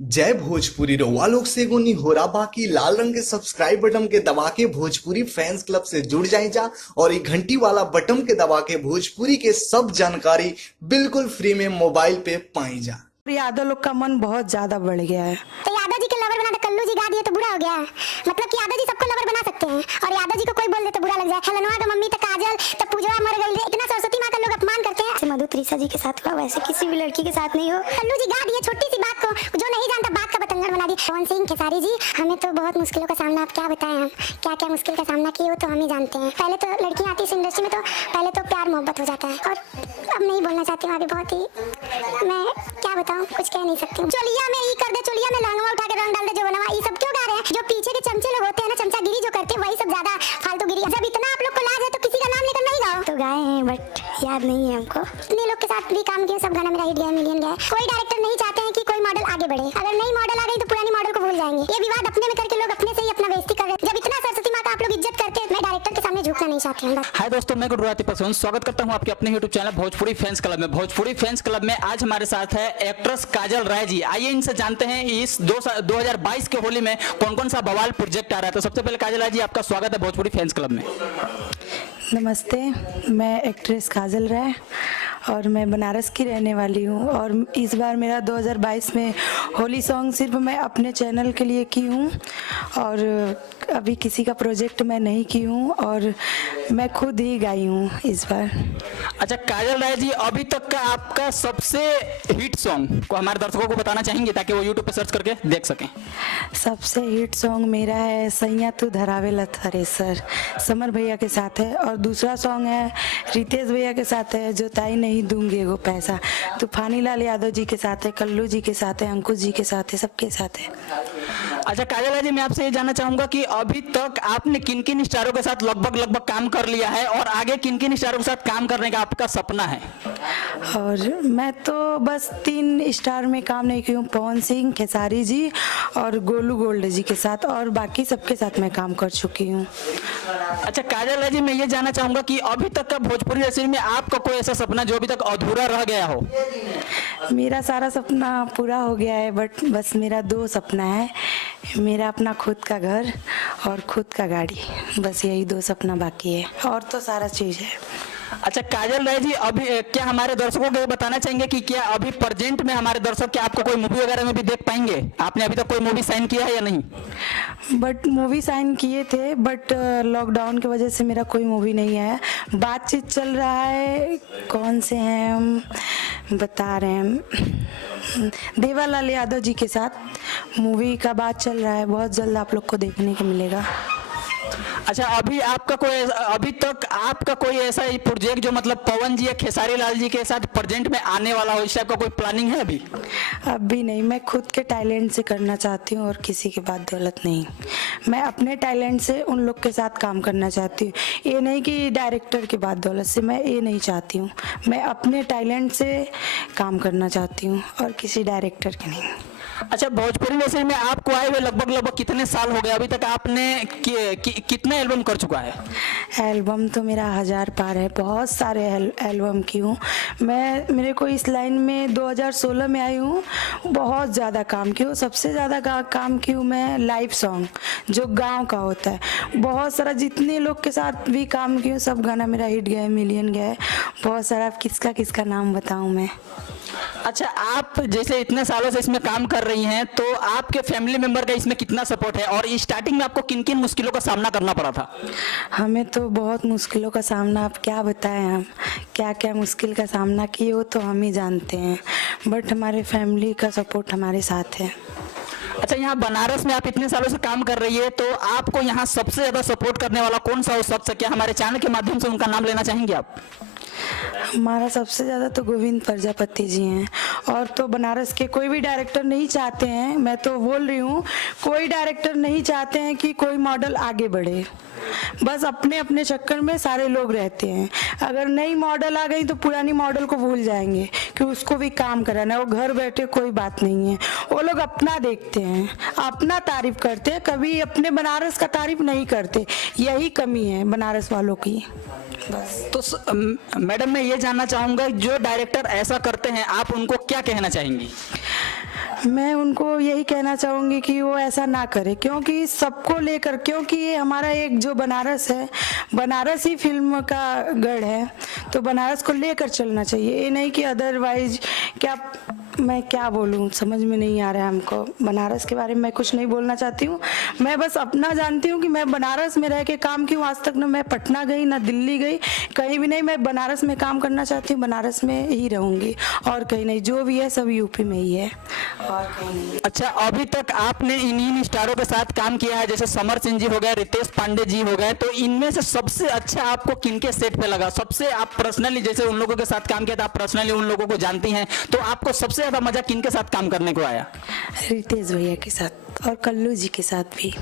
जय भोजपुरी रउआ लोग से एगो निहोरा बाकी लाल रंग के सब्सक्राइब बटन के दबा के भोजपुरी फैंस क्लब से जुड़ जाए जा और ये घंटी वाला बटन के दबा के भोजपुरी के सब जानकारी बिल्कुल फ्री में मोबाइल पे पाई जा। यादव लोग का मन बहुत ज्यादा बढ़ गया है। तो यादव जी के लवर बना दे, कल्लू जी गा दिए तो बुरा हो गया है। मतलब कि यादव जी सबको लवर बना सकते हैं और यादव जी को कोई बोल दे तो बुरा लग जाए। हेलनवा का मम्मी तो काजल तो पूजा मर गई रे, इतना सरस्वती माँ का लोग अपमान करते हैं। मधु त्रिषा जी के साथ हुआ, वैसे किसी भी लड़की के साथ नहीं हो। कल्लू जी गा दिए छोटी सी बात को, जो नहीं जानता बात का बतंगड़ बना दिए। पवन सिंह खेसारी जी, हमें तो बहुत मुश्किलों का सामना, आप क्या बताएं, हम क्या क्या मुश्किल का सामना किए हो तो हम ही जानते हैं। पहले तो लड़कियां आती इस इंडस्ट्री में तो पहले तो प्यार मोहब्बत हो जाता है, और अब नहीं बोलना चाहती हूँ, अभी बहुत ही मैं क्या बताऊँ, कुछ कह नहीं सकती हूँ। चोलिया में ई कर दे, चोलिया में लहंगा उठा के रंग डाल दे, जो बनवा, ये सब क्यों गा रहे हैं? जो पीछे के चमचे लोग होते हैं ना, चमचागिरी जो करते हैं, वही सब ज्यादा फालतूगिरी। जब इतना आप लोग को लाज है तो किसी का नाम लेकर नहीं गाओ। तो गाए हैं बट याद नहीं है हमको। इतने लोग के साथ भी काम किया, सब गाना मेरा हिट गया, मिलियन गया। कोई डायरेक्टर नहीं चाहते हैं कि कोई मॉडल आगे बढ़े। अगर नई मॉडल आ गई तो पुरानी मॉडल को भूल जाएंगे। ये विवाद अपने में करके लोग अपने से ही अपना बेइज्जती कर रहे हैं। जब इतना सरस्वती माँ का आप लोग इज्जत करते हैं, मैं डायरेक्टर के सामने झुकना नहीं चाहती हूँ। हाय दोस्तों, मैं गुरुराती पसंद स्वागत करता हूं आपके अपने YouTube channel Bhojpuri fans club में। भोजपुरी फैंस क्लब में आज हमारे साथ है एक्ट्रेस काजल राय जी। आइए इनसे जानते हैं इस 2022 के होली में कौन कौन सा बवाल प्रोजेक्ट आ रहा है। तो सबसे पहले काजल राय जी, आपका स्वागत है भोजपुरी फैंस क्लब में। नमस्ते, मैं एक्ट्रेस काजल राय और मैं बनारस की रहने वाली हूँ। और इस बार मेरा 2022 में होली सॉन्ग सिर्फ मैं अपने चैनल के लिए की हूँ और अभी किसी का प्रोजेक्ट मैं नहीं की हूँ और मैं खुद ही गाई हूँ इस बार। अच्छा काजल राय जी, अभी तक का आपका सबसे हिट सॉन्ग को हमारे दर्शकों को बताना चाहेंगे ताकि वो YouTube पे सर्च करके देख सकें। सबसे हिट सॉन्ग मेरा है सैया तू धरावे लथरेसर, समर भैया के साथ है। और दूसरा सॉन्ग है रितेश भैया के साथ है, जो ताई नहीं दूंगे वो पैसा, तूफानी लाल यादव जी के साथ है, कल्लू जी के साथ है, अंकुश जी के साथ है, सबके साथ है। अच्छा काजल राय जी, मैं आपसे ये जानना चाहूंगा कि अभी तक आपने किन किन स्टारों के साथ लगभग काम कर लिया है और आगे किन किन स्टारों के साथ काम करने का आपका सपना है? और मैं तो बस 3 स्टार में काम नहीं की हूँ, पवन सिंह, खेसारी जी और गोलू गोल्ड जी के साथ, और बाकी सबके साथ मैं काम कर चुकी हूँ। अच्छा काजल राय जी, मैं ये जानना चाहूंगा कि अभी तक का भोजपुरी इंडस्ट्री में आपका कोई ऐसा सपना जो अभी तक अधूरा रह गया हो? मेरा सारा सपना पूरा हो गया है, बट बस मेरा 2 सपना है, मेरा अपना खुद का घर और खुद का गाड़ी, बस यही 2 सपना बाकी है, और तो सारा चीज़ है। अच्छा काजल राय जी, अभी क्या हमारे दर्शकों को ये बताना चाहेंगे कि क्या अभी प्रेजेंट में हमारे दर्शक क्या आपको कोई मूवी वगैरह में भी देख पाएंगे? आपने अभी तक कोई मूवी साइन किया है या नहीं? बट मूवी साइन किए थे, बट लॉकडाउन की वजह से मेरा कोई मूवी नहीं आया। बातचीत चल रहा है, कौन से हैं हम बता रहे हैं, देवालाल यादव जी के साथ मूवी का बात चल रहा है, बहुत जल्द आप लोग को देखने को मिलेगा। अच्छा अभी तक आपका कोई ऐसा प्रोजेक्ट जो मतलब पवन जी या खेसारी लाल जी के साथ प्रेजेंट में आने वाला हो, इसका कोई प्लानिंग है अभी? अभी नहीं, मैं खुद के टैलेंट से करना चाहती हूँ और किसी की बात दौलत नहीं। मैं अपने टैलेंट से उन लोग के साथ काम करना चाहती हूँ, ये नहीं कि डायरेक्टर की बात दौलत से, मैं ये नहीं चाहती हूँ। मैं अपने टैलेंट से काम करना चाहती हूँ और किसी डायरेक्टर के नहीं। अच्छा भोजपुरी इंडस्ट्री में आपको आए हुए लगभग कितने साल हो गए? अभी तक आपने कितने एल्बम कर चुका है? एल्बम तो मेरा 1000 पार है, बहुत सारे एल्बम की हूँ मैं। मेरे को इस लाइन में 2016 में आई हूँ, बहुत ज़्यादा काम की हूँ। सबसे ज़्यादा काम की हूँ मैं लाइव सॉन्ग, जो गांव का होता है। बहुत सारा जितने लोग के साथ भी काम की हूँ, सब गाना मेरा हिट गया है, मिलियन गया है, बहुत सारा। किसका नाम बताऊँ मैं? अच्छा, आप जैसे इतने सालों से इसमें काम कर रही हैं, तो आपके फैमिली मेंबर का इसमें कितना सपोर्ट है और स्टार्टिंग में आपको किन किन मुश्किलों का सामना करना पड़ा था? हमें तो बहुत मुश्किलों का सामना, आप क्या बताएं, हम क्या क्या मुश्किल का सामना किए हो तो हम ही जानते हैं, बट हमारे फैमिली का सपोर्ट हमारे साथ है। अच्छा, यहाँ बनारस में आप इतने सालों से काम कर रही है, तो आपको यहाँ सबसे ज़्यादा सपोर्ट करने वाला कौन सा हो शख्स है? क्या हमारे चैनल के माध्यम से उनका नाम लेना चाहेंगे आप? हमारा सबसे ज़्यादा तो गोविंद प्रजापति जी हैं, और तो बनारस के कोई भी डायरेक्टर नहीं चाहते हैं, मैं तो बोल रही हूँ, कोई डायरेक्टर नहीं चाहते हैं कि कोई मॉडल आगे बढ़े। बस अपने अपने चक्कर में सारे लोग रहते हैं। अगर नई मॉडल आ गई तो पुरानी मॉडल को भूल जाएंगे कि उसको भी काम कराना है, वो घर बैठे कोई बात नहीं है। वो लोग अपना देखते हैं, अपना तारीफ करते हैं, कभी अपने बनारस का तारीफ नहीं करते। यही कमी है बनारस वालों की बस। तो मैडम, मैं ये जानना चाहूँगा, जो डायरेक्टर ऐसा करते हैं आप उनको क्या कहना चाहेंगी? मैं उनको यही कहना चाहूँगी कि वो ऐसा ना करे, क्योंकि सबको लेकर, क्योंकि ये हमारा एक जो बनारस है, बनारस ही फिल्म का गढ़ है, तो बनारस को लेकर चलना चाहिए। ये नहीं कि अदरवाइज क्या, मैं क्या बोलूँ, समझ में नहीं आ रहा है हमको। बनारस के बारे में मैं कुछ नहीं बोलना चाहती हूँ। मैं बस अपना जानती हूँ कि मैं बनारस में रह के काम की हूँ। आज तक ना मैं पटना गई ना दिल्ली गई, कहीं भी नहीं। मैं बनारस में काम करना चाहती हूँ, बनारस में ही रहूँगी और कहीं नहीं। जो भी है सब यूपी में ही है और कहीं नहीं। अच्छा, अभी तक आपने इन स्टारों के साथ काम किया है, जैसे समर सिंह जी हो गए, रितेश पांडे जी हो गए, तो इनमें से सबसे अच्छा आपको किनके सेट पे लगा? सबसे आप पर्सनली, जैसे उन लोगों के साथ काम किया था, आप पर्सनली उन लोगों को जानती हैं, तो आपको सबसे ज्यादा मजा किनके साथ काम करने को आया? रितेश भैया के साथ और कल्लू जी के साथ भी,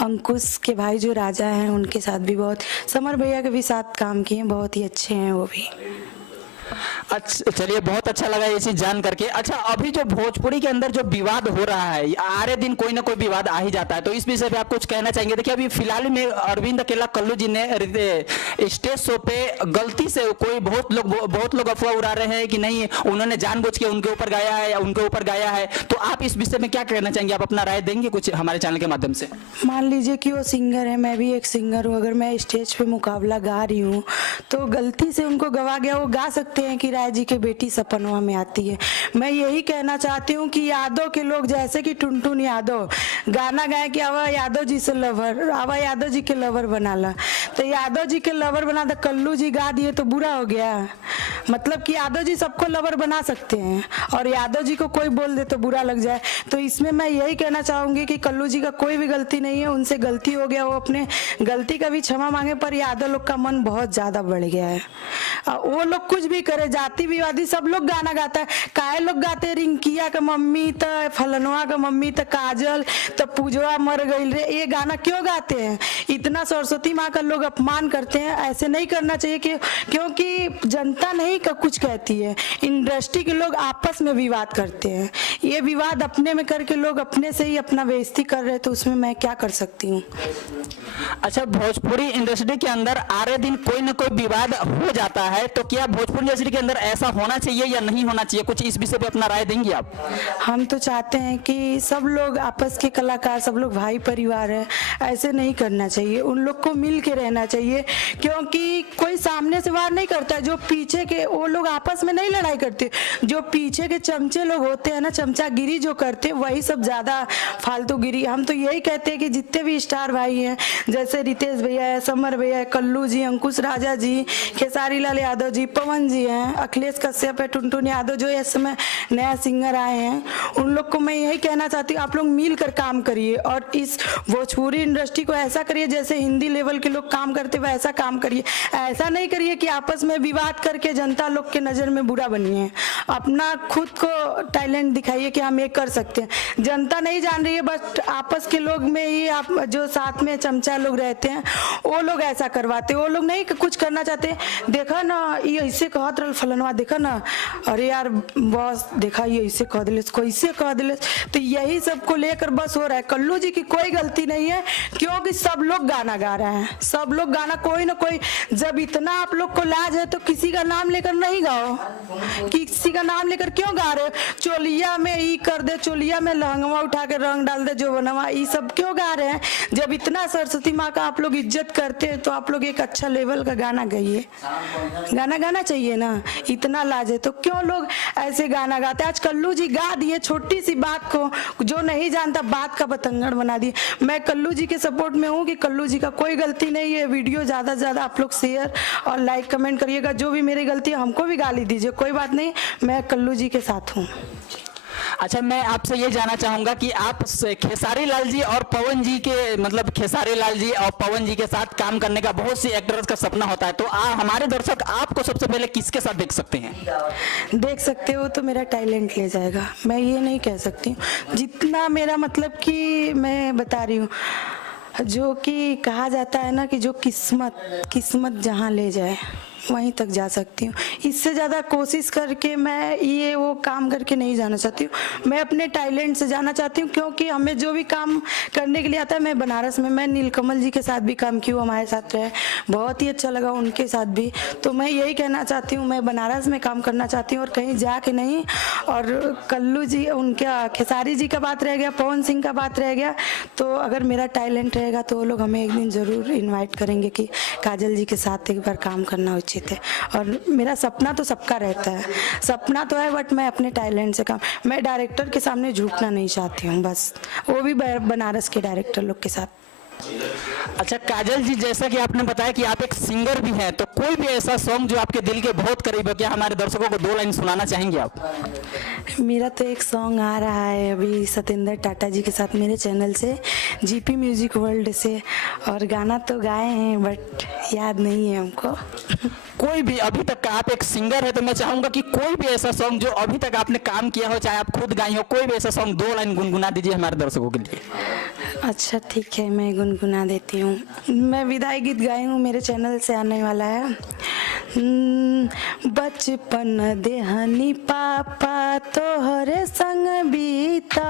अंकुश के भाई जो राजा हैं उनके साथ भी बहुत, समर भैया के भी साथ काम किए, बहुत ही अच्छे हैं वो भी। अच्छा, चलिए, बहुत अच्छा लगा ये चीज जान करके। अच्छा, अभी जो भोजपुरी के अंदर जो विवाद हो रहा है, आए दिन कोई ना कोई विवाद आ ही जाता है, तो इस विषय पे आप कुछ कहना चाहेंगे? देखिए, अभी फिलहाल में अरविंद अकेला कल्लू जी ने स्टेज शो पे गलती से कोई बहुत लोग अफवाह उड़ा रहे हैं कि नहीं, उन्होंने जानबूझ के उनके ऊपर गाया है या उनके ऊपर गाया है, तो आप इस विषय में क्या कहना चाहेंगे? आप अपना राय देंगे कुछ हमारे चैनल के माध्यम से? मान लीजिए कि वो सिंगर है, मैं भी एक सिंगर हूँ, अगर मैं स्टेज पे मुकाबला गा रही हूँ तो गलती से उनको गवा गया, वो गा सकते हैं कि राय जी की बेटी सपनवा में आती है। मैं यही कहना चाहती हूँ कि यादव के लोग, जैसे कि टुनटुन यादव गाना गाए कि आवा यादव जी से लवर, आवा यादव जी के लवर बना ला, तो यादव जी के लवर बना दे, कल्लू जी गा दिए तो बुरा हो गया। मतलब कि यादव जी सबको लवर बना सकते हैं और यादव जी को कोई बोल दे तो बुरा लग जाए। तो इसमें मैं यही कहना चाहूंगी कि कल्लू जी का कोई भी गलती नहीं है, उनसे गलती हो गया, वो अपने गलती का भी क्षमा मांगे, पर यादव लोग का मन बहुत ज्यादा बढ़ गया है। वो लोग कुछ भी करे, जाति विवादी सब लोग गाना गाता है, काहे लोग गाते, रिंकिया का मम्मी त फलनवा का मम्मी त काजल त पूजवा मर गई रे, ये गाना क्यों गाते हैं? इतना सरस्वती माँ का लोग अपमान करते हैं, ऐसे नहीं करना चाहिए कि, क्योंकि जनता नहीं का कुछ कहती है, इंडस्ट्री के लोग आपस में विवाद करते हैं। ये विवाद अपने में करके लोग अपने से ही अपना बेइज्जती कर रहे हैं, तो उसमें मैं क्या कर सकती हूँ? अच्छा, भोजपुरी इंडस्ट्री के अंदर आए दिन कोई ना कोई विवाद हो जाता है, तो क्या भोजपुरी इंडस्ट्री के अंदर ऐसा होना चाहिए या नहीं होना चाहिए? कुछ इस विषय पे अपना राय देंगे आप? हम तो चाहते हैं कि सब लोग आपस के कलाकार, सब लोग भाई परिवार है, ऐसे नहीं करना चाहिए, उन लोग को मिल के रहना चाहिए, क्योंकि कोई सामने से वार नहीं करता है, जो पीछे के वो लोग आपस में नहीं लड़ाई करते, जो पीछे के चमचे लोग होते हैं ना, चमचागिरी जो करते हैं, वही सब ज्यादा फालतूगिरी। हम तो यही कहते हैं कि जितने भी स्टार भाई हैं, जैसे रितेश भैया है, समर भैया है, कल्लू जी, अंकुश राजा जी, खेसारी लाल यादव जी, पवन जी हैं, अखिलेश कश्यप है, टुनटुन यादव जो इस समय नया सिंगर आए हैं, उन लोग को मैं यही कहना चाहती हूँ, आप लोग मिलकर काम करिए और इस भोजपुरी इंडस्ट्री को ऐसा करिए जैसे हिंदी लेवल के लोग काम करते हुए ऐसा काम करिए। ऐसा नहीं करिए कि आपस में विवाद करके जनता लोग के नजर में बुरा बनिए। अपना खुद को टैलेंट दिखाइए कि हम ये कर सकते हैं। जनता नहीं जान रही है, बस आपस के लोग में ही, आप जो साथ में चमचा लोग रहते हैं वो लोग ऐसा करवाते, वो लोग नहीं कुछ करना चाहते। देखा ना ये ऐसे कहत रहा फलनवा, देखा ना, अरे यार बॉस देखा ये ऐसे कह दिले, कैसे कह दिले, तो यही सबको लेकर बस हो रहा है। कल्लू जी की कोई गलती नहीं है, क्योंकि सब लोग गाना गा रहे हैं, सब लोग गाना, कोई ना कोई, जब इतना आप लोग को लाज है तो किसी का नाम लेकर नहीं गाओ, किसी का नाम लेकर क्यों गा रहे हो? चोलिया में ई कर दे, चोलिया में लहंगवा उठा के रंग डाल दे जो बनवा, ये सब क्यों गा रहे हैं? जब इतना सरस्वती माँ का आप लोग इज्जत करते हैं तो आप लोग एक अच्छा लेवल का गाना गाइए, गाना गाना चाहिए ना। इतना लाज है तो क्यों लोग ऐसे गाना गाते? आज कल्लू जी गा दिए, छोटी सी बात को जो नहीं जानता बात का बतंगड़ बना दिए। मैं कल्लू जी के सपोर्ट में हूँ कि कल्लू जी का कोई गलती नहीं है। वीडियो ज्यादा से ज्यादा आप लोग शेयर और लाइक कमेंट करिएगा, जो भी मेरी गलती है हमको भी गाली दीजिए, कोई बात नहीं, मैं कल्लू जी के साथ हूँ। अच्छा, मैं आपसे ये जानना चाहूंगा कि आप खेसारी लाल जी और पवन जी के, मतलब खेसारी लाल जी और पवन जी के साथ काम करने का बहुत सी एक्टर्स का सपना होता है, तो हमारे दर्शक आपको सबसे पहले किसके साथ देख सकते हैं? देख सकते हो तो मेरा टैलेंट ले जाएगा, मैं ये नहीं कह सकती हूँ, जितना मेरा, मतलब कि मैं बता रही हूँ, जो कि कहा जाता है ना कि जो किस्मत जहाँ ले जाए, वहीं तक जा सकती हूँ। इससे ज़्यादा कोशिश करके मैं ये वो काम करके नहीं जाना चाहती हूँ। मैं अपने टैलेंट से जाना चाहती हूँ, क्योंकि हमें जो भी काम करने के लिए आता है, मैं बनारस में मैं नीलकमल जी के साथ भी काम की हूँ, हमारे साथ रहे, बहुत ही अच्छा लगा उनके साथ भी। तो मैं यही कहना चाहती हूँ, मैं बनारस में काम करना चाहती हूँ और कहीं जाके नहीं। और कल्लू जी, उनका खेसारी जी का बात रह गया, पवन सिंह का बात रह गया, तो अगर मेरा टैलेंट रहेगा तो वो लोग हमें एक दिन ज़रूर इनवाइट करेंगे कि काजल जी के साथ एक बार काम करना उचित है। और मेरा सपना तो सबका रहता है, सपना तो है, बट मैं अपने टैलेंट से काम, मैं डायरेक्टर के सामने झुकना नहीं चाहती हूँ, बस वो भी बनारस के डायरेक्टर लोग के साथ। अच्छा काजल जी, जैसा कि आपने बताया कि आप एक सिंगर भी हैं, तो कोई भी ऐसा सॉन्ग जो आपके दिल के बहुत करीब है, क्या हमारे दर्शकों को 2 लाइन सुनाना चाहेंगे आप? मेरा तो एक सॉन्ग आ रहा है अभी सतेंद्र टाटा जी के साथ मेरे चैनल से, जीपी म्यूजिक वर्ल्ड से, और गाना तो गाए हैं बट याद नहीं है हमको। कोई भी अभी तक का, आप एक सिंगर है तो मैं चाहूंगा कि कोई भी ऐसा सॉन्ग जो अभी तक आपने काम किया हो, चाहे आप खुद गाई हो, कोई भी ऐसा सॉन्ग 2 लाइन गुनगुना दीजिए हमारे दर्शकों के लिए। अच्छा ठीक है, मैं गुनगुना देती हूँ। मैं विदाई गीत गाई हूँ, मेरे चैनल से आने वाला है। बचपन देहनी पापा तोहरे संग बीता,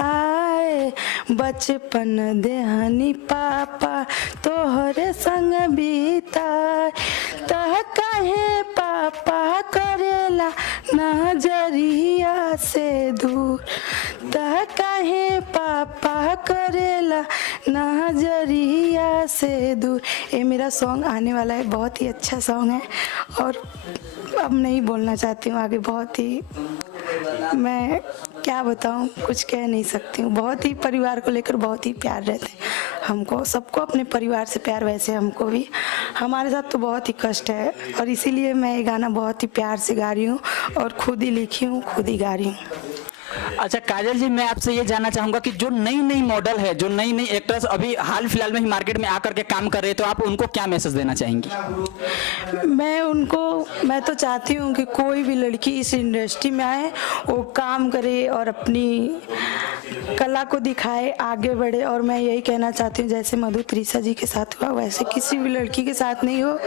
आए बचपन देहनी पापा तोहरे संग बीता, तह काहे पापा करेला नजरिया से दूर, तह काहे पापा करेला नजरिया से दूर। ये मेरा सॉन्ग आने वाला है, बहुत ही अच्छा सॉन्ग है, और अब नहीं बोलना चाहती हूँ आगे, बहुत ही, मैं क्या बताऊँ, कुछ कह नहीं सकती हूँ। बहुत ही परिवार को लेकर बहुत ही प्यार रहते हैं हमको, सबको अपने परिवार से प्यार, वैसे हमको भी, हमारे साथ तो बहुत ही कष्ट है, और इसीलिए मैं ये गाना बहुत ही प्यार से गा रही हूँ, और खुद ही लिखी हूँ, खुद ही गा रही हूँ। अच्छा काजल जी, मैं आपसे ये जानना चाहूंगा कि जो नई नई मॉडल है, जो नई नई एक्ट्रेस अभी हाल फिलहाल में ही मार्केट में आकर के काम कर रहे हैं, तो आप उनको क्या मैसेज देना चाहेंगी? मैं तो चाहती हूँ कि कोई भी लड़की इस इंडस्ट्री में आए, वो काम करे और अपनी कला को दिखाए, आगे बढ़े। और मैं यही कहना चाहती हूँ, जैसे मधु त्रिषा जी के साथ हुआ, वैसे किसी भी लड़की के साथ नहीं हो।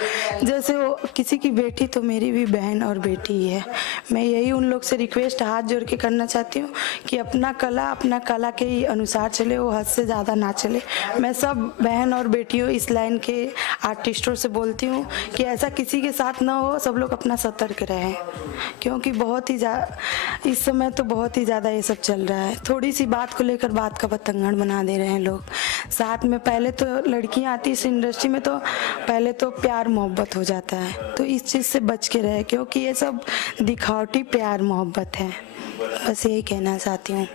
जैसे वो किसी की बेटी, तो मेरी भी बहन और बेटी ही है। मैं यही उन लोग से रिक्वेस्ट हाथ जोड़ के करना चाहती हूँ कि अपना कला के ही अनुसार चले, वो हद से ज़्यादा ना चले। मैं सब बहन और बेटियों, इस लाइन के आर्टिस्टों से बोलती हूँ कि ऐसा किसी के साथ ना हो, सब लोग अपना सतर्क रहें, क्योंकि बहुत ही इस समय तो बहुत ही ज़्यादा ये सब चल रहा है। थोड़ी सी बात को लेकर बात का बतंगड़ बना दे रहे हैं लोग। साथ में पहले तो लड़कियाँ आती इस इंडस्ट्री में, तो पहले तो प्यार मोहब्बत हो जाता है, तो इस चीज़ से बच के रहे, क्योंकि ये सब दिखावटी प्यार मोहब्बत है। बस यही कहना चाहती हूँ।